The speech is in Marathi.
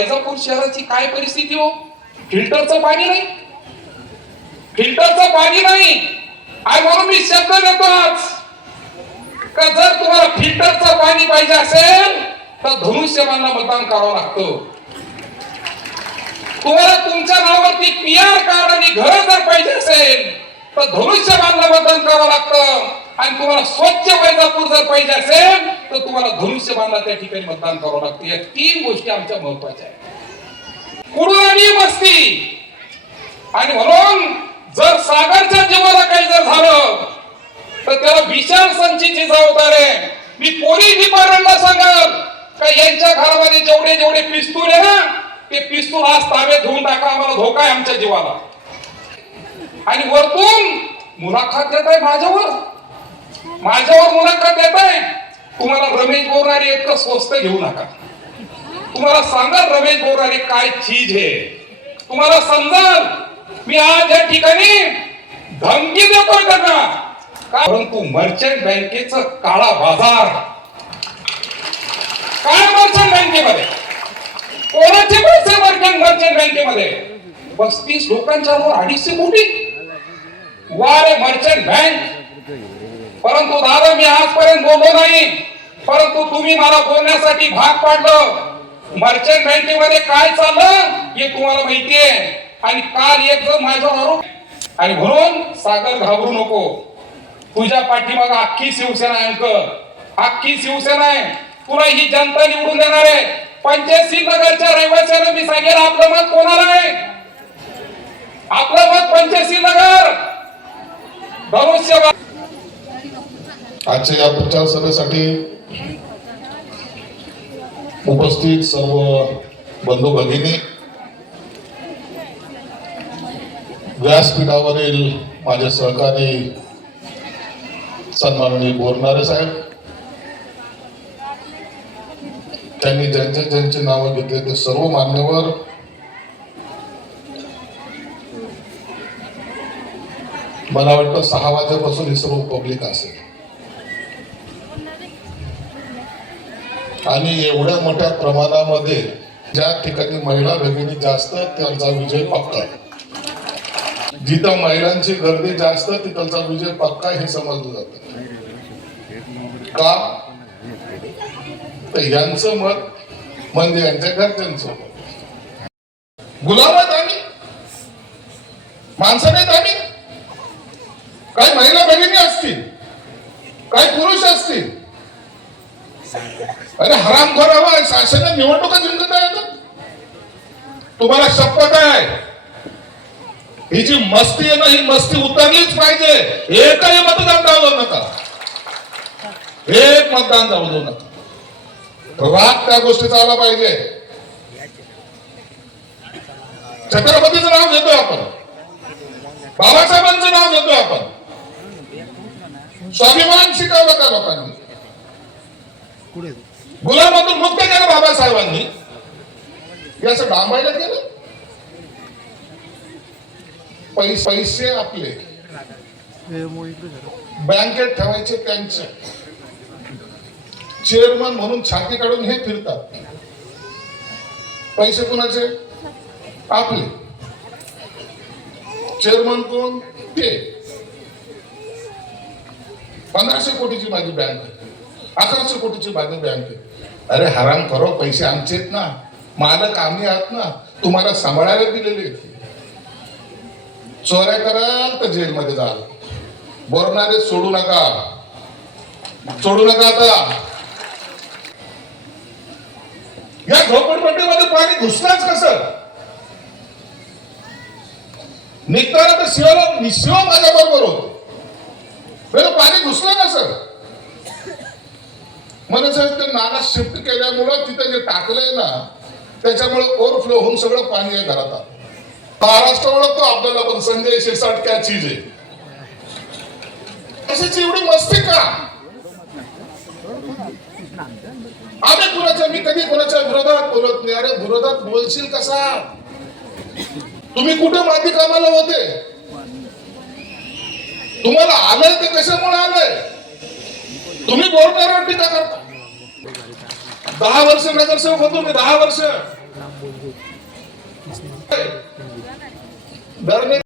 वैजापूर शहराची काय परिस्थिती हो? फिल्टरचं पाणी नाही. फिल्टरचं पाणी नाही. आणि म्हणून मी शब्द देतो आज का जर तुम्हाला फिल्टरचं पाणी पाहिजे असेल तर धनुष्यबाणला मतदान करावं लागतं. तुम्हाला तुमच्या नावावरती पी आर कार्ड आणि घर जर पाहिजे असेल तर धनुष्यबाणला मतदान करावं लागतं. आणि तुम्हाला स्वच्छ वैजापूर जर पाहिजे असेल तर तुम्हाला धनुष्य बांधा त्या ठिकाणी मतदान करावं लागतं. या तीन गोष्टी आमच्या महत्त्वाच्या आहेत. कुडून आणि मस्ती आणि म्हणून जर सागरच्या जीवाला काही जर झालं तर त्याला विशाल संचीची जबाबदार आहे. मी पोलीस डिपार्टमेंटला सांगत का यांच्या घरामध्ये जेवढे जेवढे पिस्तूल आहे ना ते पिस्तूल आज ताब्यात घेऊन टाका आम्हाला धोका आहे आमच्या जीवाला. आणि वरतून मुलाखत देत आहे माझ्यावर? माझ्यावर मुलाखत देत आहे तुम्हाला रमेश बोरणारे इतकं स्वस्त घेऊ नका. तुम्हाला सांगा रमेश बोरणारे काय चीज आहे? तुम्हाला समजाल? मी आज या ठिकाणी धमकी देतोय त्यांना. परंतु मर्चंट बँकेच काळा बाजार. काय मर्चंट बँकेमध्ये कोणाचे पैसे मर्चंट मर्चंट बँकेमध्ये पस्तीस लोकांच्या वर अडीचशे कोटी. वारे मर्चंट बँक परंतु दादा मी आजपर्यंत बोललो नाही. परंतु तुम्ही मला बोलण्यासाठी भाग पाडलं. मर्चंट बँकेमध्ये काय चाललं हे तुम्हाला माहितीये. आणि काल एक जण माझ्यावर आरोप आणि म्हणून सागर घाबरू नको. तुझ्या पाठीमाग अख्खी शिवसेना अंक. अख्खी शिवसेना आहे. तुला ही जनता निवडून देणार आहे. पंचायत नगरच्या रहिवाशांना मी सांगेल आपलं मत कोणाला आहे? आपलं मत पंचायत नगर. भविष्य आजच्या या प्रचार सभेसाठी उपस्थित सर्व बंधू भगिनी व्यासपीठावरील माझे सहकारी सन्माननीय बोरणारे साहेब त्यांनी ज्यांचे ज्यांचे नावं घेतले ते सर्व मान्यवर मला वाटतं सहा वाजेपासून ही सर्व पब्लिक असेल. आणि एवढ्या मोठ्या प्रमाणामध्ये ज्या ठिकाणी महिला भगिनी जास्त त्यांचा विजय पक्का जिथं महिलांची गर्दी जास्त तिथलचा विजय पक्का हे समजलं जात. का? तर यांचं मत म्हणजे यांच्या घरच्यांचं मत. गुलाम आहेत आम्ही. माणसं आम्ही. काही महिला भगिनी असतील काही पुरुष असतील अरे हराम हवा हो, शासनात निवडणुका जिंकत आहे तुम्हाला शपथ आहे. ही जी मस्ती आहे ना ही मस्ती उतरलीच पाहिजे. एकही मतदान जाऊ देऊ नका. एक मतदान जाऊ देऊ नका. राग त्या गोष्टीचा आला पाहिजे. छत्रपतीचं नाव घेतोय आपण. बाबासाहेबांचं नाव घेतोय आपण. स्वाभिमान शिकवलं का लोकांनी? गुलामातून मुक्त केलं बाबासाहेबांनी. हे असं डांबायला केलं? पैसे पैसे आपले. बँकेत ठेवायचे त्यांचे. चेअरमन म्हणून छाती काढून हे फिरतात. पैसे कोणाचे? आपले. चेअरमन कोण? ते. पंधराशे कोटीची माझी बँक आहे. अकराशे कोटीची माझी बँक आहे. अरे हराम करो पैसे आमचे ना. मालक आम्ही आहात ना. तुम्हाला सांभाळायला दिलेले चोऱ्या कराल तर जेलमध्ये जाल. बोरणारे सोडू नका. सोडू नका आता. या झोपडपट्टीमध्ये पाणी घुसणारच कसं? निघताना तर शिवाला शिव माझ्या बरोबर होतो. पाणी घुसलं ना सर मला साहेब ते नाला शिफ्ट केल्यामुळं तिथं जे टाकलंय ना त्याच्यामुळे ओव्हरफ्लो होऊन सगळं पाणी आहे घरात. आलं. महाराष्ट्र ओळखतो आपल्याला पण संजय शिरसाट काय चीज आहे. कशाची एवढी मस्ती का? अरे कुणाच्या मी कधी कुणाच्या विरोधात बोलत नाही. अरे विरोधात बोलशील कसा? तुम्ही कुठे माती कामाला होते? तुम्हाला आलंय ते कशामुळे आलंय? तुम्ही बोलणाऱ्यावर टीका करता दहा वर्ष नगरसेवक होतो मी दहा वर्ष.